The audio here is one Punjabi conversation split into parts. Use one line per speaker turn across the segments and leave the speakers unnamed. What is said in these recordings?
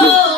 oh.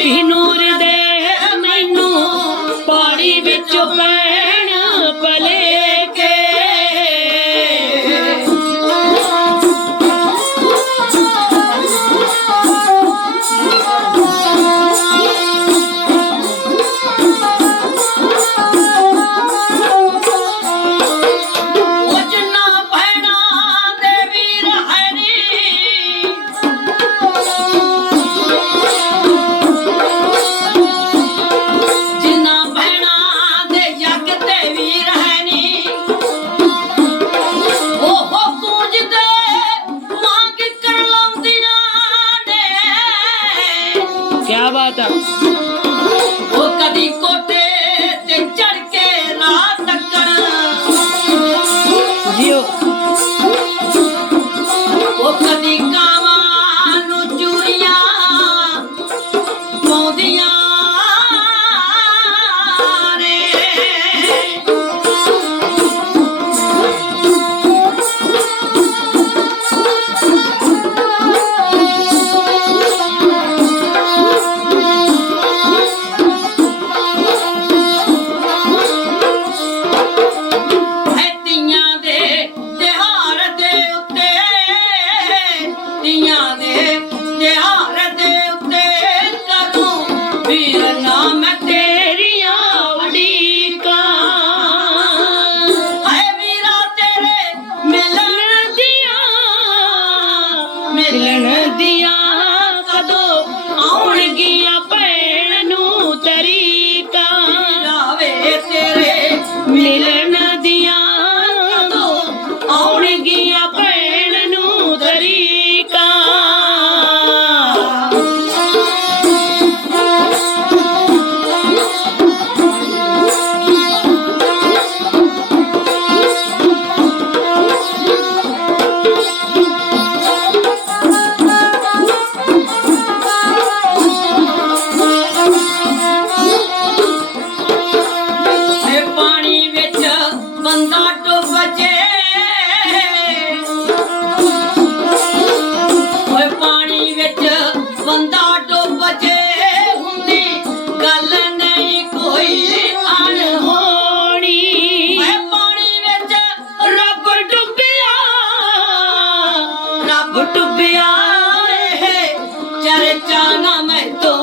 Binu
How about that?
ਦੀਆਂ
ਕਦੋਂ ਆਉਣਗੀਆਂ?
पहचाना मैं तो